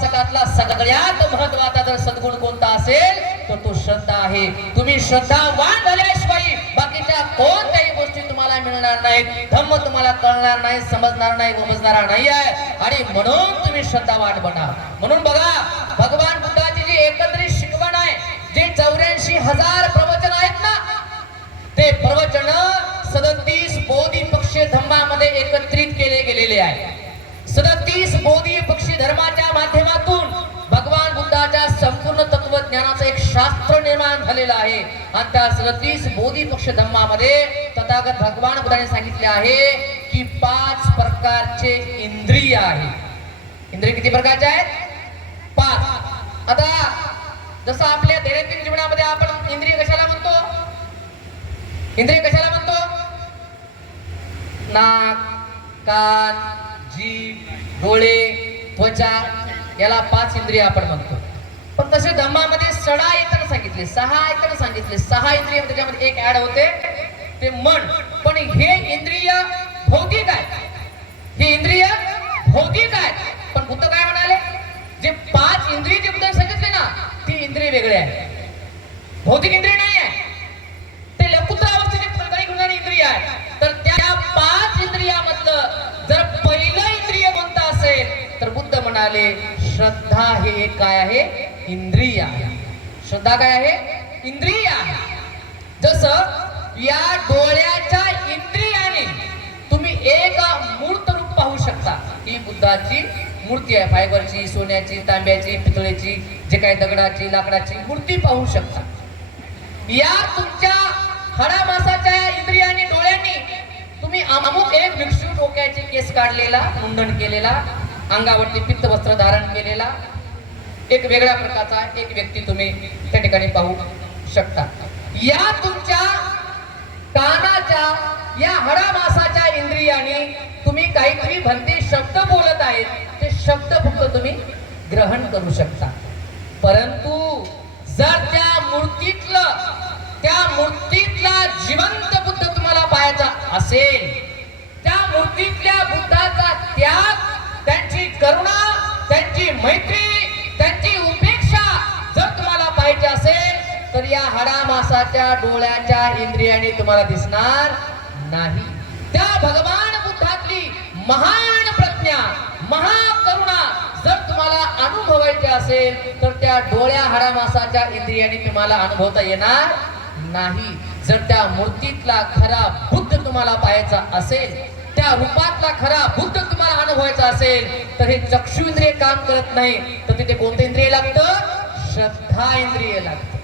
उपासकातला सगळ्यात महत्वाचा जर सद्गुण कोणता असेल तर तो श्रद्धा आहे. तुम्ही श्रद्धावान झाल्याशिवाय बाकीच्या कोणत्याही गोष्टी तुम्हाला मिळणार नाहीत, धम्म तुम्हाला कळणार नाही, समजणार नाही, समजणारा नाही आहे. आणि म्हणून तुम्ही श्रद्धावान बना. म्हणून बघा, भगवान बुद्धाची जी एकंदरीत शिकवण आहे, जे 84,000 प्रवचन आहेत ना, ते प्रवचन 37 बोधी पक्षी धम्मामध्ये एकत्रित केले गेलेले आहे. 37 बोधी पक्षी धर्माच्या माध्यमातून भगवान बुद्धाच्या संपूर्ण तत्वज्ञानाचं एक शास्त्र निर्माण झालेलं आहे. आणि त्या 37 बोधी पक्षी धम्मामध्ये तथागत भगवान बुद्धाने सांगितले आहे की 5 प्रकारचे इंद्रिय आहे. इंद्रिय किती प्रकारचे आहेत? 5. आता जसं आपल्या दैनंदिन जीवनामध्ये आपण इंद्रिय कशाला म्हणतो? इंद्रिय कशाला म्हणतो? नाक, कान, जीभ, डोळे, त्वचा, याला 5 इंद्रिय आपण म्हणतो. पण तसे धम्मामध्ये 6 इतर सांगितले, 6 इतर सांगितले. 6 इंद्रिय त्याच्यामध्ये एक ऍड होते, ते मन. पण हे इंद्रिय भौतिक आहे, हे इंद्रिय भौतिक आहेत. पण बुद्ध काय म्हणाले? जे 5 इंद्रिय जे बुद्ध सांगितले ना, ती इंद्रिय वेगळे आहे, भौतिक इंद्रिय नाही आहे. ते लकुत्र अवस्थेचे फलदायी गुणांनी इंद्रिय आहे. तर त्या 5 इंद्रियामधलं जर पहिलं इंद्रिय कोणतं असेल तर बुद्ध म्हणाले श्रद्धा हे एक काय आहे? इंद्रिय आहे. श्रद्धा काय आहे? इंद्रिय आहे. जसं या डोळ्याच्या इंद्रियाने तुम्ही एक मूर्त रूप पाहू शकता. ही बुद्धाची मूर्ती आहे, फायबरची, सोन्याची, तांब्याची, पितळेची, जे काही दगडाची, लाकडाची मूर्ती पाहू शकता. या तुमच्या हाडामासाच्या इंद्रियाने, डोळ्यांनी तुम्ही अमुक एक भिक्षू डोक्याचे केस काढलेला, मुंडन केलेला, अंगावरती पित्त वस्त्र धारण केलेला एक वेगळ्या प्रकारचा एक व्यक्ती तुम्ही त्या ठिकाणी पाहू शकता. या तुमच्या कानाच्या, या हाडामासाच्या इंद्रियाने तुम्ही काहीतरी भलते शब्द बोलत आहेत, ते शब्द फक्त तुम्ही ग्रहण करू शकता. परंतु जर त्या मूर्तीतला जिवंत बुद्ध तुम्हाला पाहायचा असेल, त्या मूर्तीतल्या बुद्धाचा त्याग, त्यांची करुणा, त्यांची मैत्री, त्यांची उपेक्षा जर तुम्हाला पाहायची असेल तर या हाडामासाच्या डोळ्याच्या इंद्रियाने तुम्हाला दिसणार नाही. त्या भगवान बुद्धातली महान प्रज्ञा, महाकरुणा जर तुम्हाला अनुभवायची असेल तर त्या डोळ्या हाडामासाच्या इंद्रियाने तुम्हाला अनुभवता येणार नाही. जर त्या मूर्तीतला खरा बुद्ध तुम्हाला पाहायचा असेल, त्या रूपातला खरा बुद्ध तुम्हाला अनुभवायचा असेल तर हे चक्षु इंद्रिय काम करत नाही. तर तिथे कोणतं इंद्रिय लागतं? श्रद्धा इंद्रिय लागतं.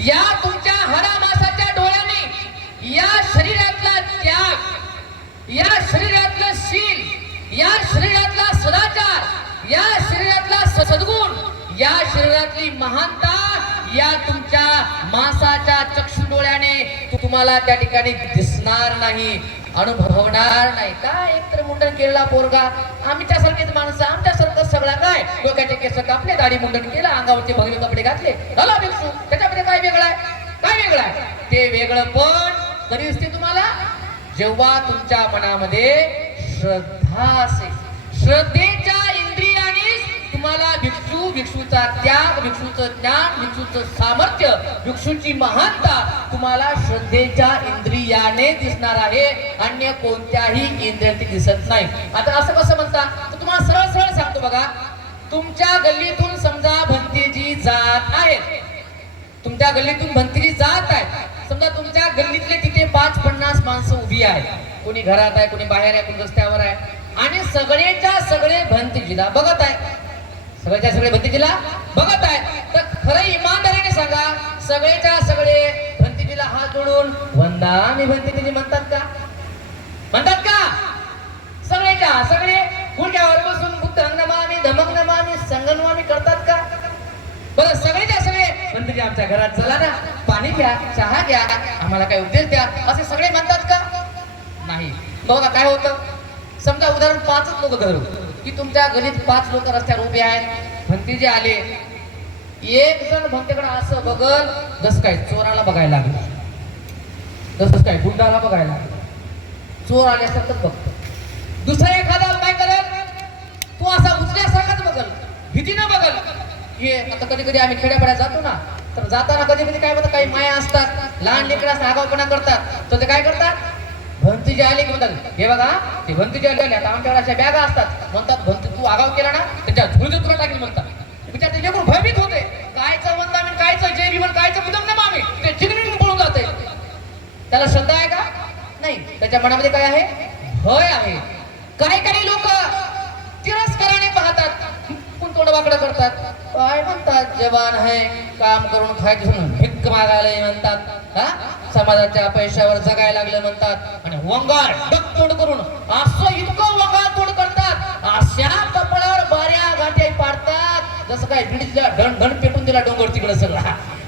या तुमच्या हाडामासाच्या डोळ्याने या शरीरातला त्याग, या शरीरातलं शील, या शरीरातला सदाचार, या शरीरातला सद्गुण, या शरीरातली महानता या तुमच्या मासाच्या चक्षु डोळ्याने तुम्हाला त्या ठिकाणी दिसणार नाही, अनुभवणार नाही. काय एकतर मुंडन केलेला पोरगा, आमच्यासारखेच माणसं, आमच्यासारखं सगळं काय, डोक्याचे केस कापले, दाढी मुंडन केलं, अंगावरचे भगवे कपडे घातले, झाला भिक्षू. त्याच्यामध्ये काय वेगळं आहे? काय वेगळं आहे? ते वेगळं पण कधी दिसते तुम्हाला? जेव्हा तुमच्या मनामध्ये श्रद्धा असेल. श्रद्धेच्या इंद्रियाने तुम्हाला भिक्षूचा त्याग, भिक्षूचं ज्ञान, भिक्षूचं सामर्थ्य, भिक्षूची महानता तुम्हाला श्रद्धेच्या इंद्रियाने दिसणार आहे, अन्य कोणत्याही इंद्रियाने दिसत नाही. आता असं कसं म्हणता? तर तुम्हाला सरळ सरळ सांगतो बघा. तुमच्या गल्लीतून समजा भंतेजी जात आहेत, तुमच्या गल्लीतून भंतेजी जात आहे. समजा तुमच्या गल्लीतले तिथे 5-50 माणसं उभी आहेत, कोणी घरात आहे, कोणी बाहेर आहे, कोणी रस्त्यावर आहे, आणि सगळेच्या सगळे भंतेजीला बघत आहे, सगळ्याच्या सगळे भंतेजीला बघत आहे. तर खरं इमानदारीने सांगा, सगळेच्या सगळे भंतेजीला हात जोडून वंदामी भंतेजी म्हणतात का? म्हणतात का? सगळेच्या सगळे गुडघ्यावर बसून बुद्धं नमामि, धम्मं नमामि, संघं नमामि करतात का? बरं, सगळेच्या सगळे भंतेजी आमच्या घरात चला ना, पाणी घ्या, चहा घ्या, आम्हाला काय उपदेश द्या, असे सगळे म्हणतात का? नाही. बघा काय होतं. समजा उदाहरण 5 लोक धरू की तुमच्या गलीत 5 लोक रस्त्यावर उभे आहेत, भंतेजी आले, एक जण भंतेकडे असं बघल जसं काय चोराला बघायला लागलं, जसं काय गुंडाला बघायला लागलं, चोर आल्यासारखंच बघतो. दुसरा एखादा काय करेल, तो असा उचल्यासारखाच बघल, भीती हे आता कधी कधी आम्ही खेड्यापाड्यात जातो ना, तर जाताना कधी कधी काय म्हणतात, काही माया असतात, लहान लेकरं असतात, आगाऊपणा करतात, तर ते काय करतात, भंतीजी आले की म्हणतात, हे बघा ते भंतीजी आले, आता आमच्याकडे अशा बॅगा असतात, म्हणतात भंती तू आगाव केला ना त्याच्या झुळीत तुला टाकेल म्हणतात. विचार ते लेकरू भयभीत होते, कायचं वंदामीन, कायचं जय भीमन, कायचं बुदम ना मामी, ते चिकणी पळून जाते. त्याला श्रद्धा आहे का? नाही. त्याच्या मनामध्ये काय आहे? भय आहे. काही लोक तिरस्काराने पाहतात, पण तोंड वाकडं करतात, काय म्हणतात, जवान आहे, काम करून खायचं म्हणून भिक्क मागायला म्हणतात, हा समाजाच्या पैशावर जगायला लागलं म्हणतात, आणि वंगाळ डकतोड करून असं इतकं वंगाळ तोड करतात, अशा कपाळावर बाऱ्या गाठी पाडतात जसं काय बिडीला धण पेटून दिला डोंगर तिकडं सगळं,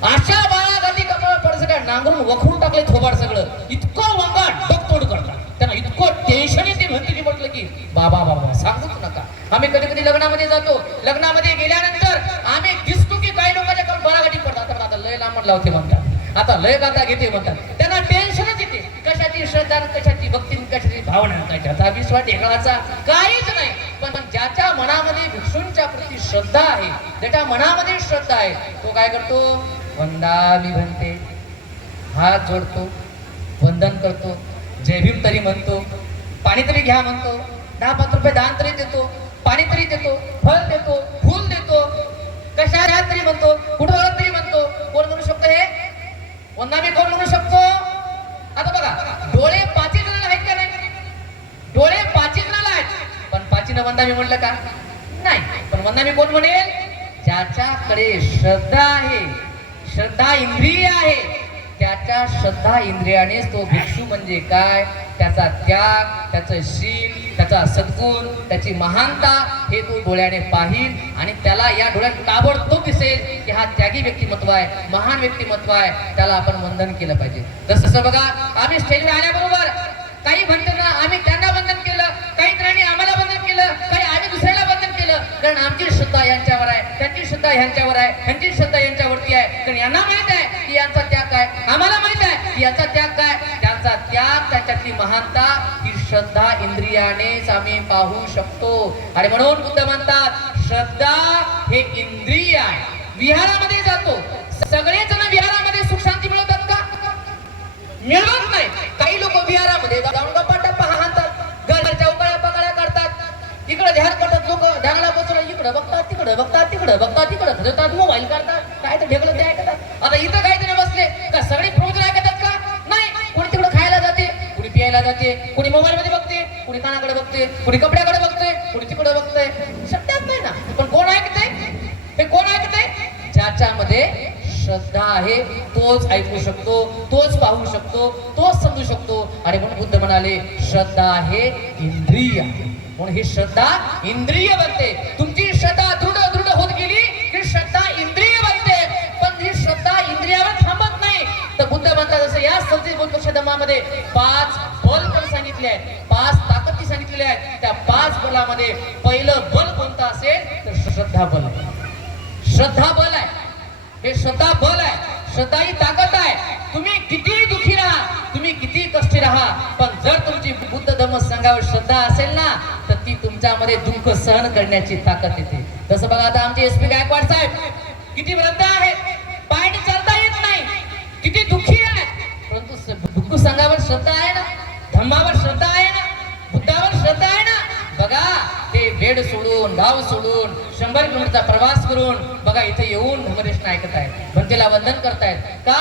अशा बाळा गाठी कपाळावर पडसं काय नांगरून वखरून टाकले थोबाड सगळं, इतकं वंगाळ डकतोड करतात. त्यांना इतकं टेन्शन येते म्हणते, म्हटलं की बाबा बाबा सांगूच नका. आम्ही कधी कधी लग्नामध्ये जातो, लग्नामध्ये गेल्यानंतर आम्ही दिसतो की काही लोकांच्या करून बरागाठी पडतात, आता लय लांबण लावते म्हणतात, आता लय गाता घेते म्हणतात, त्यांना टेन्शनच येते. कशाची श्रद्धा, कशाची भक्ती, कशाची भावना, कशाचा विश्वास ढेकळाचा काहीच नाही. पण ज्याच्या मनामध्ये भिक्षूंच्या प्रती श्रद्धा आहे, ज्याच्या मनामध्ये श्रद्धा आहे, तो काय करतो, वंदामी म्हणते, हात जोडतो, वंदन करतो, जय भीम तरी म्हणतो, पाणी तरी घ्या म्हणतो, 10-5 रुपये दान तरी देतो, पाणी तरी देतो, फळ देतो, फूल देतो, कशा तरी म्हणतो, कुठं तरी म्हणतो. कोण म्हणू शकतो हे वंदामी? कोण म्हणू शकतो? आता बघा, डोळे 5 जणांना आहेत का नाही? डोळे 5 जणांना आहेत, पण 5 वंदामी म्हणलं का? नाही. पण वंदामी कोण म्हणेल? ज्याच्याकडे श्रद्धा आहे, श्रद्धा इंद्रिय आहे, त्याच्या श्रद्धा इंद्रियानेच तो भिक्षू म्हणजे काय, त्याचा त्याग, त्याचं शील, त्याचा सद्गुण, त्याची महानता हे तो डोळ्याने पाहिल, आणि त्याला या डोळ्यात ताबडतोब दिसेल की हा त्यागी व्यक्तिमत्व आहे, महान व्यक्तिमत्व आहे, त्याला आपण वंदन केलं पाहिजे. जसं बघा, आम्ही स्टेजवर आल्याबरोबर काही म्हणतात ना, आम्ही त्यांना वंदन केलं, काही जणांनी आम्हाला वंदन केलं, काही आम्ही दुसऱ्याला वंदन केलं, कारण आमची श्रद्धा यांच्यावर आहे, त्यांची श्रद्धा ह्यांच्यावर आहे, ह्यांची श्रद्धा यांच्यावरती आहे, कारण यांना माहित आहे की यांचा त्याग काय, आम्हाला माहित आहे की याचा त्याग काय, त्यांचा त्याग, त्याच्यातली महानता ही श्रद्धा इंद्रियानेच आम्ही पाहू शकतो. आणि म्हणून बुद्ध म्हणतात, श्रद्धा हे इंद्रिय आहे. विहारामध्ये जातो, सगळेजण विहारामध्ये सुख शांती मिळवतात का? मिळवत नाही. काही लोक विहारामध्ये जाऊन गप्पा हाणतात, घरच्या उकळ्या पकड्या करतात, इकडे ध्यान करतात, लोक ध्यानाला बसवलं, इकडे बघतात, तिकडे बघतात, तिकडे बघतात, तिकडे फिरतात, मोबाईल काढतात, काय तर ढेकलं ते ऐकतात. आता इथं काही जण बसले का सगळे प्रवचन ऐकतात का? नाही. कोणी तिकडे खायला जाते, कोणी प्यायला जाते, कोणी मोबाईल मध्ये बघते, कोणी कानाकडे बघते, कोणी कपड्याकडे बघते, कोणी तिकडे बघते, शक्यच नाही ना. पण कोण ऐकते? हे कोण ऐकते? ज्याच्यामध्ये श्रद्धा आहे तोच ऐकू शकतो, तोच पाहू शकतो, तोच समजू शकतो. आणि म्हणून बुद्ध म्हणाले, श्रद्धा हे इंद्रिय आहे. म्हणून ही श्रद्धा इंद्रिय बनते. तुमची श्रद्धा दृढ होत गेली की श्रद्धा इंद्रिय बनते. पण ही श्रद्धा इंद्रियावर थांबत नाही. तर बुद्ध म्हणतात, जसं या धम्मामध्ये 5 बल पण सांगितले आहेत, 5 ताकदी सांगितलेल्या आहेत. त्या 5 बलामध्ये पहिलं बल कोणतं असेल तर श्रद्धा बल आहे. श्रद्धा बल आहे, हे श्रद्धा बल आहे. श्रद्धा ही ताकद आहे. तुम्ही किती दुखी राहा, तुम्ही किती कष्टी राहा, पण जर तुमची बुद्ध धम्म संघावर श्रद्धा असेल ना, तर ती तुमच्यामध्ये दुःख सहन करण्याची ताकद येते. जसं बघा, आता आमचे SP गायकवाड साहेब किती वृद्ध आहेत, पायाने चालता येत नाही, किती दुःखी आहे, परंतु बुद्ध संघावर श्रद्धा आहे ना, धम्मावर श्रद्धा आहे ना, बुद्धावर श्रद्धा आहे ना. बघा, ते बेड सोडून, गाव सोडून, 100 किलोमीटरचा प्रवास करून बघा इथे येऊन धम्मदेशन ऐकत आहेत, भंतेला वंदन करतायत. का?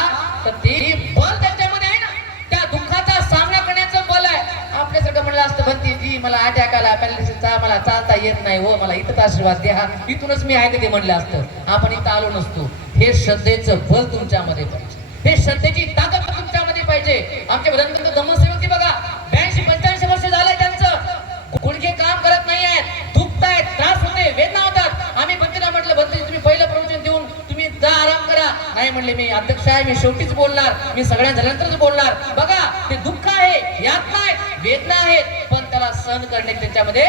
तर ते बल त्यांच्यामध्ये आहे ना, त्या दुःखाचा सामना करण्याचं बल आहे. आपल्यासारखं म्हणलं असतं, भंती जी मला अटॅक आला, पॅरालिसिसचा, मला चालता येत नाही हो, मला इथंच आशीर्वाद द्या, इथूनच मी ऐकते म्हणलं असतं, आपण इथं आलो नसतो. हे श्रद्धेचं बल तुमच्यामध्ये पाहिजे, हे श्रद्धेची ताकद तुमच्यामध्ये पाहिजे. आमचे भदंत धम्मसेवक बघा, 82-85 वर्ष झालंय त्यांचं, गुडघे काम करत नाही आहेत, दुखतायत, त्रास होते, वेदना होतात. आम्ही भंतीला म्हटलं, भंती तुम्ही पहिलं प्रवचन देऊन तुम्ही जा आराम करा. नाही म्हणले, मी अध्यक्ष आहे, मी शेवटीच बोलणार, मी सगळ्या झाल्यानंतरच बोलणार. बघा, ते दुःख आहे, यातना आहे, वेदना आहेत, पण त्याला सहन करण्याची त्यांच्यामध्ये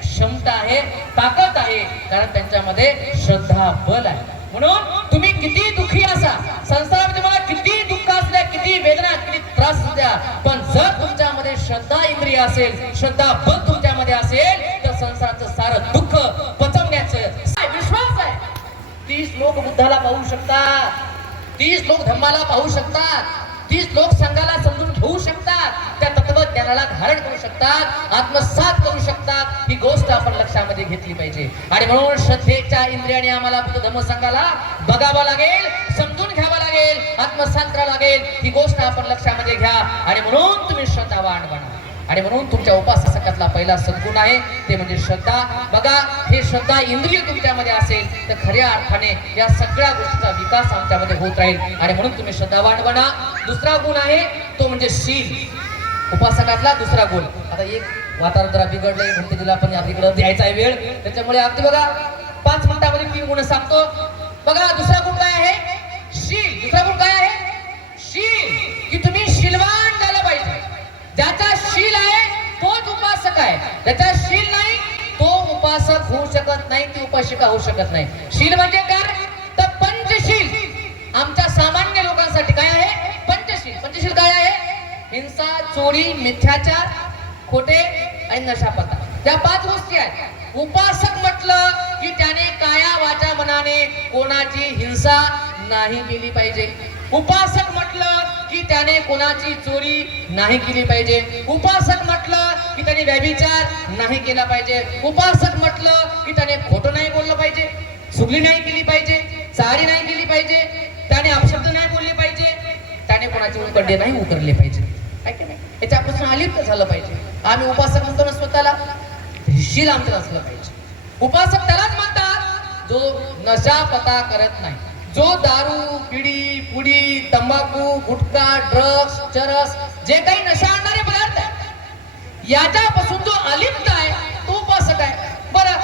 क्षमता आहे, ताकद आहे, कारण त्यांच्यामध्ये श्रद्धा बल आहे. म्हणून तुम्ही किती दुःखी असा, संसारामध्ये तुम्हाला किती दुःख असल्या, किती वेदना, किती त्रास असल्या, पण जर तुमच्यामध्ये श्रद्धा इंद्रिय असेल, श्रद्धा बल तुमच्यामध्ये असेल, तर संसाराचं सारं दुःख पचवण्याचं विश्वास आहे. 30 लोक बुद्धाला पाहू शकतात, 30 लोक धम्माला पाहू शकतात, 30 लोक संघाला समजून घेऊ शकतात, त्या तत्वज्ञानाला धारण करू शकतात, आत्मसात करू शकतात. ही गोष्ट आपण लक्षामध्ये घेतली पाहिजे. आणि म्हणून श्रद्धेच्या इंद्रियाने आम्हाला बुद्ध धम्म संघाला बघावं लागेल, समजून घ्यावं लागेल, आत्मसात करावं लागेल. ही गोष्ट आपण लक्षामध्ये घ्या. आणि म्हणून तुम्ही श्रद्धावान बना. आणि म्हणून तुमच्या उपासकातला पहिला सद्गुण आहे ते म्हणजे श्रद्धा. बघा, हे श्रद्धा इंद्रिय तुमच्यामध्ये असेल तर खऱ्या अर्थाने या सगळ्या गोष्टीचा विकास आमच्यामध्ये होत राहील. आणि म्हणून तुम्ही श्रद्धावान बना. दुसरा गुण आहे तो म्हणजे शील. उपासकातला दुसरा गुण. आता एक वातावरण जरा बिघडलंय म्हणते, तुला पण इकडं द्यायचा आहे वेळ, त्याच्यामुळे अगदी बघा 5 मिनिटामध्ये 3 गुण सांगतो. बघा, दुसरा गुण काय आहे? शील. दुसरा गुण काय आहे? शील. की तुम्ही शीलवान झालं पाहिजे. ज्याचा शील आहे तोच उपासक आहे. ज्याचा शील नाही तो उपासक होऊ शकत नाही, ती उपासिका होऊ शकत नाही. शील म्हणजे काय? तर पंचशील आमच्या सामान्य लोकांसाठी काय आहे? पंचशील. पंचशील काय आहे? हिंसा, चोरी, मिथ्याचार, खोटे आणि नशापता. त्या 5 गोष्टी आहेत. उपासक म्हटलं की त्याने काया वाचा मनाने कोणाची हिंसा नाही केली पाहिजे. उपासक म्हटलं की त्याने कोणाची चोरी नाही केली पाहिजे. उपासक म्हटलं की त्याने व्यभिचार नाही केला पाहिजे. उपासक म्हटलं की त्याने खोटं नाही बोललं पाहिजे, चुगली नाही केली पाहिजे, चारी नाही केली पाहिजे, त्याने अपशब्द नाही बोलले पाहिजे, त्याने कोणाचे उकडे नाही उतरले पाहिजे. की नाही? याच्यापासून अलिप्त झालं पाहिजे. आम्ही उपासक म्हणतो ना स्वतःला, शील आमचं असलं पाहिजे. उपासक त्यालाच म्हणतात जो नशा पता करत नाही, जो दारू, बिडी, पुडी, तंबाखू, गुटखा, ड्रग्स, चरस जे काही नशा आणणारे पदार्थ आहेत याच्यापासून जो अलिप्त आहे तो उपासक आहे. बरं,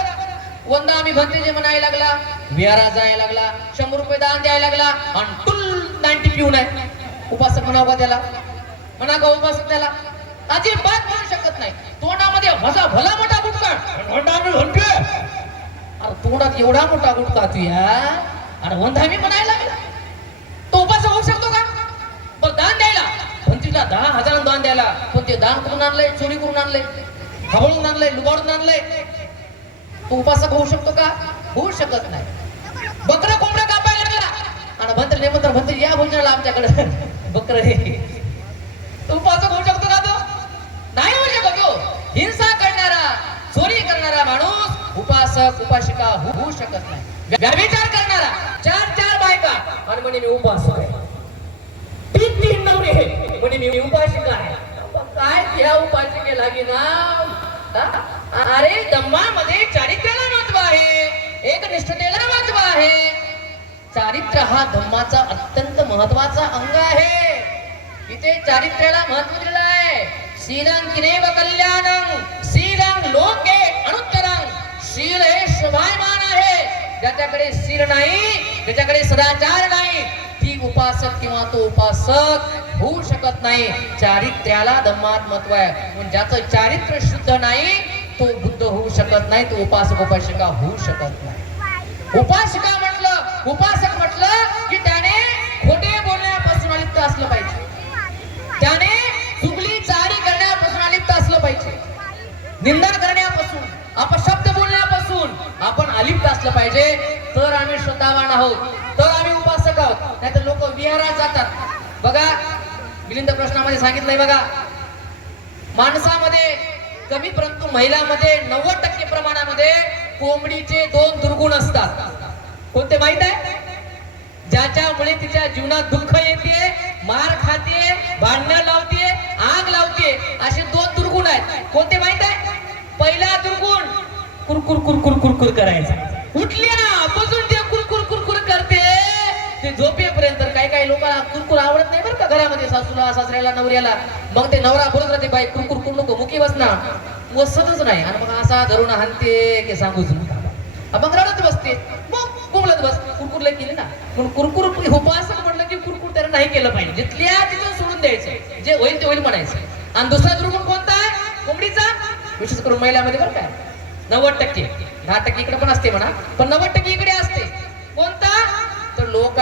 वंदा आम्ही भंतेजे म्हणायला लागला, विहारात जायला लागला, 100 रुपये दान द्यायला लागला आणि टुल 90 पिऊन आहे, उपासक म्हणावं का त्याला? म्हणा का उपासक त्याला? अजिबात म्हणू शकत नाही. तोंडामध्ये माझा भला मोठा गुटखा, अरे तोंडात एवढा मोठा गुटखा तू या आणि वंदा मी म्हणायला लागला, तो उपासक होऊ शकतो का? पण दान द्यायला, पण तिला 10,000 दान द्यायला, पण ते दान करून आणलंय, चोरी करून आणलंय, हवळून आणलंय, लुबाडून आणलंय, तो उपासक होऊ शकतो का? होऊ शकत नाही. बकरं कोंबडं कापायला लागला आणि भंतर नेमंतर भंतर या भोजनाला आमच्याकडे बकरं हे, तो उपासक होऊ शकतो का? तो नाही होऊ शकत. हिंसा करणारा, चोरी करणारा माणूस उपासक उपासिका होऊ शकत नाही. व्यभिचार करणारा 4 बायका आणि म्हणे मी उपासक आहे, 3 नवरे आहे म्हणे मी उपासिका आहे. काय त्या उपासिकेला लागे ना? अरे धम्मामध्ये चारित्र्याला महत्व आहे, एकनिष्ठतेला महत्व आहे. चारित्र्य हा धम्माचा अत्यंत महत्वाचा अंग आहे. इथे चारित्र्याला महत्व दिलेलं आहे. शीलं किनेव कल्याणं, शीलं लोके अनुत्तरं. शील हे शोभायमान आहे. ज्याच्याकडे शील नाही, ज्याच्याकडे सदाचार नाही, ती उपासक किंवा तो उपासक होऊ शकत नाही. चारित्र्याला धम्मात महत्व आहे. म्हणजे ज्याचं चारित्र्य शुद्ध नाही तो बुद्ध होऊ शकत नाही, तो उपासक उपासिका होऊ शकत नाही. उपासिका म्हटलं, उपासक म्हटलं की त्याने खोटे बोलण्यापासून अलिप्त असलं पाहिजे, त्याने चुगली चारी करण्यापासून अलिप्त असलं पाहिजे, निंदा करण्यापासून, अपशब्द बोलण्यापासून आपण अलिप्त असलं पाहिजे. तर आम्ही श्रद्धावान आहोत, तर आम्ही उपासक आहोत. नाहीतर लोक विहारात जातात. बघा, मिलिंद प्रश्नामध्ये सांगितलंय बघा, माणसामध्ये कमी परंतु महिलांमध्ये 90% प्रमाणामध्ये कोंबडीचे 2 दुर्गुण असतात. कोणते माहित आहे? ज्याच्यामुळे तिच्या जीवनात दुःख येते, मार खाते, भांडणं लावते, आग लावते, असे 2 दुर्गुण आहेत. कोणते माहित आहे? पहिला दुर्गुण कुरकुर कुरकुर कुरकुर करायचा. उठल्या बसून ते कुरकुर कुरकुर करते ते झोपेपर्यंत. काही लोकांना कुरकुर आवडत नाही बरं का घरामध्ये, सासूला, सासऱ्याला, नवऱ्याला. मग ते नवरा बोलत राहते, बाई कुरकुर करू नको, मुकी बस ना, बसतच नाही. आणि मग असा धरून हाणते की सांगूच नका. मग रडत बसते, मग बोलत बस, कुरकुर लय केली ना. पण कुरकुर उपासक म्हटलं की कुरकुर त्याला नाही केलं पाहिजे, जिथल्या तिथून सोडून द्यायचं, जे होईल ते होईल म्हणायचं. आणि दुसरा दुर्गुण कोणता आहे कोंबडीचा? विशेष करून महिलांमध्ये बरं काय 90%, 10% इकडे पण असते म्हणा, पण 90% इकडे असते. कोणता? तर लोक